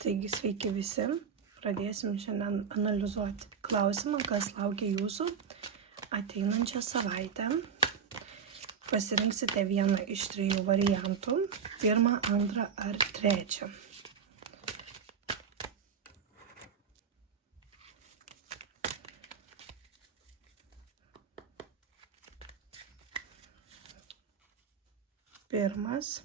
Taigi sveiki visi, pradėsim šiandien analizuoti klausimą, kas laukia jūsų ateinančią savaitę. Pasirinksite vieną iš 3 variantų, 1, 2 ar 3. Pirmas.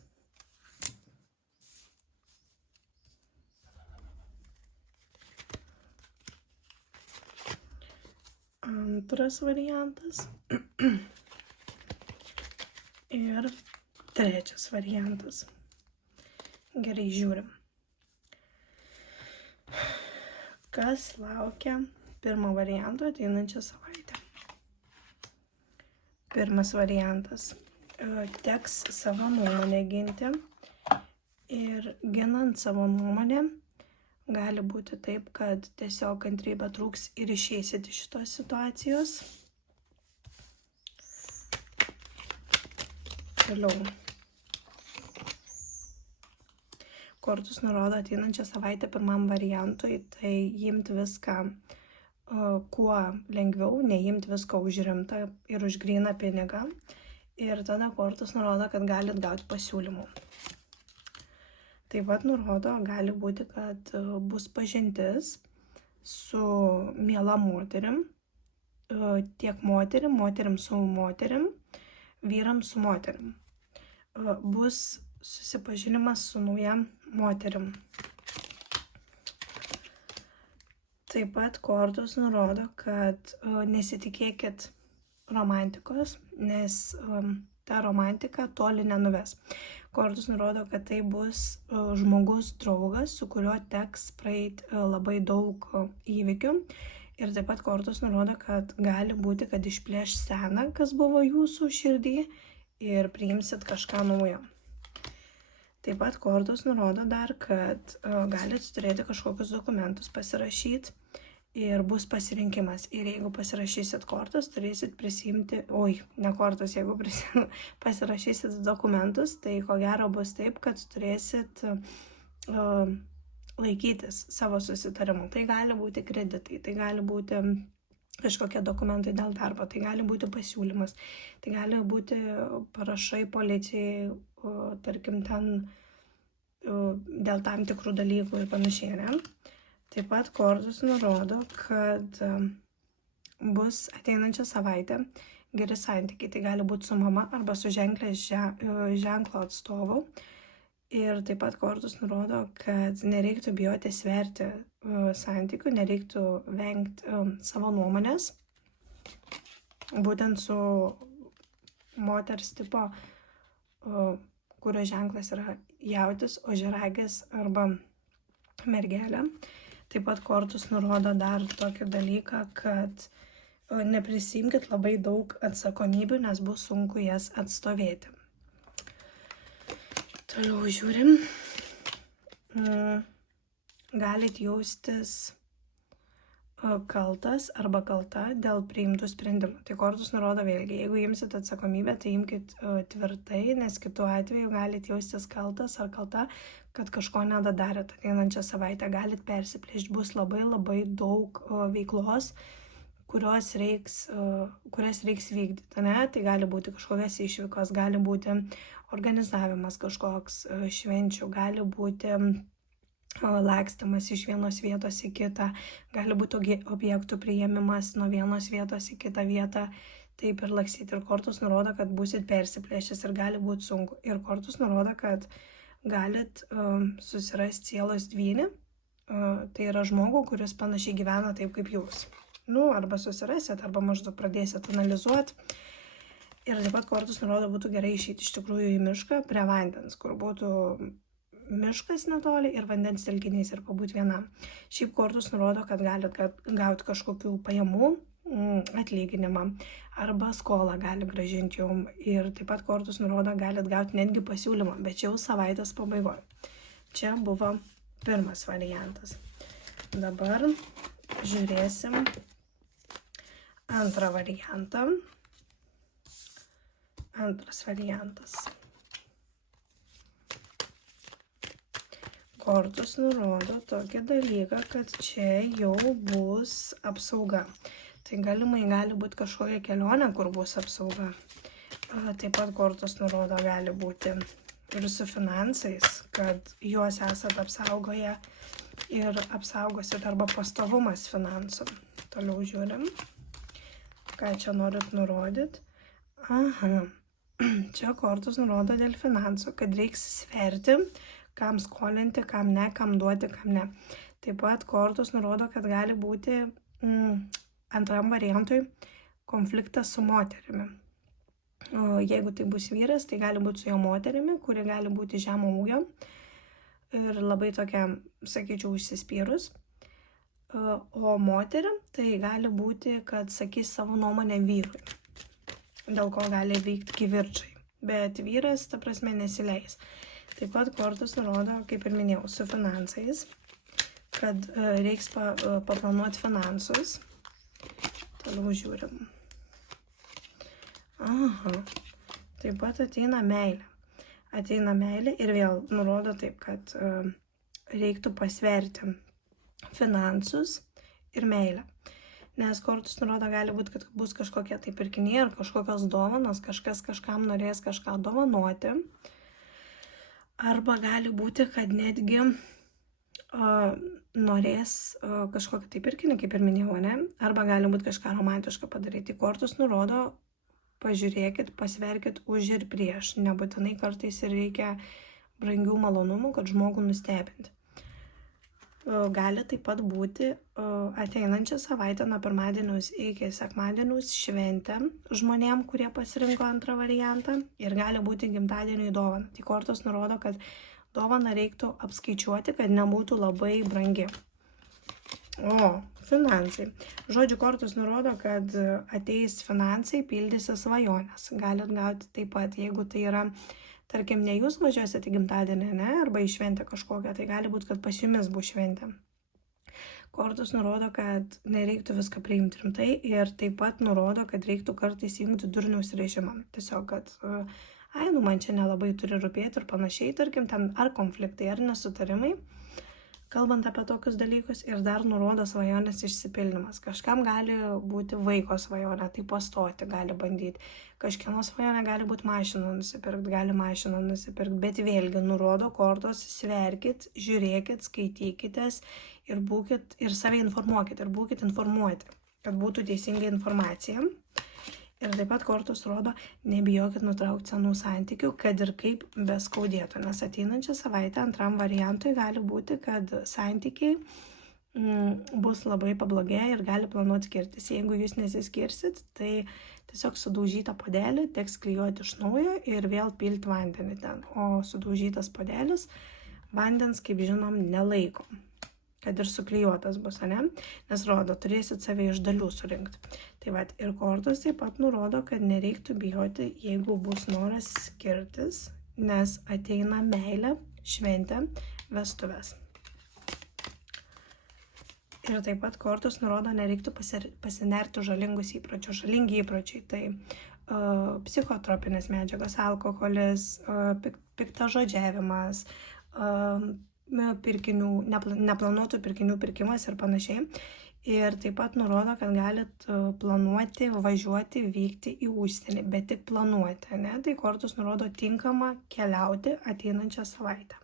Antras variantas ir 3 variantas. Gerai, žiūrim. Kas laukia 1 varianto ateinančią savaitę? Pirmas variantas. Teks savo nuomonę ginti ir ginant savo nuomonę gali būti taip, kad tiesiog kantrybė trūks ir išeisit iš šitos situacijos. Toliau. Kortus nurodo ateinančią savaitę 1 variantui, tai imti viską kuo lengviau, neimti visko už rimtą ir už gryną pinigą. Ir tada kortus nurodo, kad galit gauti pasiūlymų. Taip pat nurodo, gali būti, kad bus pažintis su miela moterim, tiek moterim su moterim, vyram su moterim. Bus susipažinimas su nauja moterim. Taip pat kortus nurodo, kad nesitikėkit romantikos, nes ta romantika toli nenuves. Kortus nurodo, kad tai bus žmogus draugas, su kuriuo teks praeiti labai daug įvykių. Ir taip pat kortus nurodo, kad gali būti, kad išplėš seną, kas buvo jūsų širdį, ir priimsit kažką naujo. Taip pat kortus nurodo dar, kad galit turėti kažkokius dokumentus pasirašyti ir bus pasirinkimas. Ir jeigu pasirašysit kortas, turėsit prisimti, ne kortas, jeigu pasirašysit dokumentus, tai ko gero bus taip, kad turėsit laikytis savo susitarimų. Tai gali būti kreditai, tai gali būti kažkokie dokumentai dėl darbo, tai gali būti pasiūlymas, tai gali būti parašai policijai, tarkim, ten dėl tam tikrų dalykų ir panašiai, ne? Taip pat kortus nurodo, kad bus ateinančią savaitę geri santykiai. Tai gali būti su mama arba su ženklės ženklo atstovu. Ir taip pat kortus nurodo, kad nereiktų bijoti sverti santykių, nereiktų vengti savo nuomonės. Būtent su moters tipo, kurio ženklas yra jautis, ožiaragis arba mergelė. Taip pat kortus nurodo dar tokį dalyką, kad neprisimkit labai daug atsakomybių, nes bus sunku jas atstovėti. Toliau žiūrim. Galit jaustis kaltas arba kalta dėl priimtų sprendimų. Tai kortus nurodo vėlgi, jeigu imsit atsakomybę, tai imkit tvirtai, nes kitu atveju galit jaustis kaltas ar kalta, kad kažko nedadarėt ateinančią savaitę. Galit persiplėšti, bus labai daug veiklos, kurias reiks vykdyti, ne? Tai gali būti kažkokios išvykos, gali būti organizavimas kažkoks švenčių, gali būti lakstymas iš vienos vietos į kitą, gali būti objektų priėmimas nuo vienos vietos į kitą vietą, taip ir laksyti. Ir kortus nurodo, kad būsit persiplėšęs ir gali būti sunku. Ir kortus nurodo, kad galit susirasti sielos dvynį, tai yra žmogų, kuris panašiai gyvena taip kaip jūs. Arba susirasit, arba maždaug pradėsit analizuoti. Ir taip pat kortus nurodo, būtų gerai išeiti iš tikrųjų į mišką prie vandens, kur būtų miškas netoli ir vandens telkinys ir pabūti vienam. Šiaip kortus nurodo, kad galit gauti kažkokių pajamų, atlyginimą arba skolą gali grąžinti jum. Ir taip pat kortus nurodo, galit gauti netgi pasiūlymą, bet čia jau savaitės pabaigoje. Čia buvo 1 variantas. Dabar žiūrėsim 2 variantą. 2 variantas. kortos nurodo tokį dalyką, kad čia jau bus apsauga. Tai galimai gali būti kažkokia kelionė, kur bus apsauga. Taip pat kortos nurodo gali būti ir su finansais, kad juos esat apsaugoję ir apsaugosit arba pastovumas finansų. Toliau žiūrim, ką čia norit nurodyti. Aha, čia kortos nurodo dėl finansų, kad reiks sverti, kam skolinti, kam ne, kam duoti, kam ne. Taip pat kortos nurodo, kad gali būti antram variantui konfliktas su moterimi. Jeigu tai bus vyras, tai gali būti su jo moterimi, kuri gali būti žemo ūgio ir labai tokia, sakyčiau, užsispyrus. O moterim tai gali būti, kad sakys savo nuomonę vyrui, dėl ko gali vykti kivirčai. Bet vyras, ta prasme, nesileis. Taip pat kortos nurodo, kaip ir minėjau, su finansais, kad reiks paplanuoti finansus. Toliau žiūrim. Aha, taip pat ateina meilė. Ateina meilė ir vėl nurodo taip, kad reiktų pasverti finansus ir meilę. Nes kortos nurodo gali būti, kad bus kažkokie tai pirkiniai ar kažkokios dovanos, kažkas kažkam norės kažką dovanoti. Arba gali būti, kad netgi norės kažkokį tai pirkinį, kaip ir minėjau, ne? Arba gali būti kažką romantišką padaryti. Kortos nurodo, pažiūrėkit, pasverkit už ir prieš. Nebūtinai kartais ir reikia brangių malonumų, kad žmogų nustebinti. Gali taip pat būti ateinančią savaitę nuo pirmadienius iki sekmadienius šventė žmonėm, kurie pasirinko antrą variantą, ir gali būti gimtadieniui dovana. Tai kortos nurodo, kad dovaną reiktų apskaičiuoti, kad nebūtų labai brangi. O, finansai. Žodžiu, kortos nurodo, kad ateis finansai, pildysi svajonės. Galit gauti taip pat, jeigu tai yra, tarkim, ne jūs važiuosite į gimtadienį, ne, arba į šventę kažkokią, tai gali būti, kad pas jumis bus šventė. Kortos nurodo, kad nereiktų viską priimti rimtai ir taip pat nurodo, kad reiktų kartais įjungti durniaus režimą. Tiesiog, kad man čia nelabai turi rūpėti ir panašiai, tarkim, ten ar konfliktai, ar nesutarimai. Kalbant apie tokius dalykus, ir dar nurodo svajonės išsipildymas. Kažkam gali būti vaiko svajonė, tai pastoti gali bandyti. Kažkieno svajonė gali būti mašiną nusipirkti, bet vėlgi nurodo kortos, sverkit, žiūrėkit, skaitykitės ir būkit, ir save informuokit, ir būkit informuoti, kad būtų teisinga informacija. Ir taip pat kortos rodo, nebijokit nutraukti senų santykių, kad ir kaip beskaudėtų, nes ateinančią savaitę antram variantui gali būti, kad santykiai bus labai pablogėję ir gali planuoti skirtis. Jeigu jūs nesiskirsit, tai tiesiog sudaužytą puodelį teks klijuoti iš naujo ir vėl pilti vandenį ten. O sudaužytas puodelis vandens, kaip žinom, nelaiko, kad ir suklijuotas bus, ne? Nes rodo, turėsit save iš dalių surinkti. Tai vat, ir kortos taip pat nurodo, kad nereiktų bijoti, jeigu bus noras skirtis, nes ateina meilė, šventė, vestuvės. Ir taip pat kortos nurodo, nereiktų pasinerti žalingus įpročius. Žalingi įpročiai, tai psichotropinės medžiagos, alkoholis, piktažodžiavimas, pirkinių, neplanuotų pirkinių pirkimas ir panašiai. Ir taip pat nurodo, kad galit planuoti, važiuoti, vykti į užsienį, bet tik planuoti, ne? Tai kortos nurodo tinkamą keliauti ateinančią savaitę.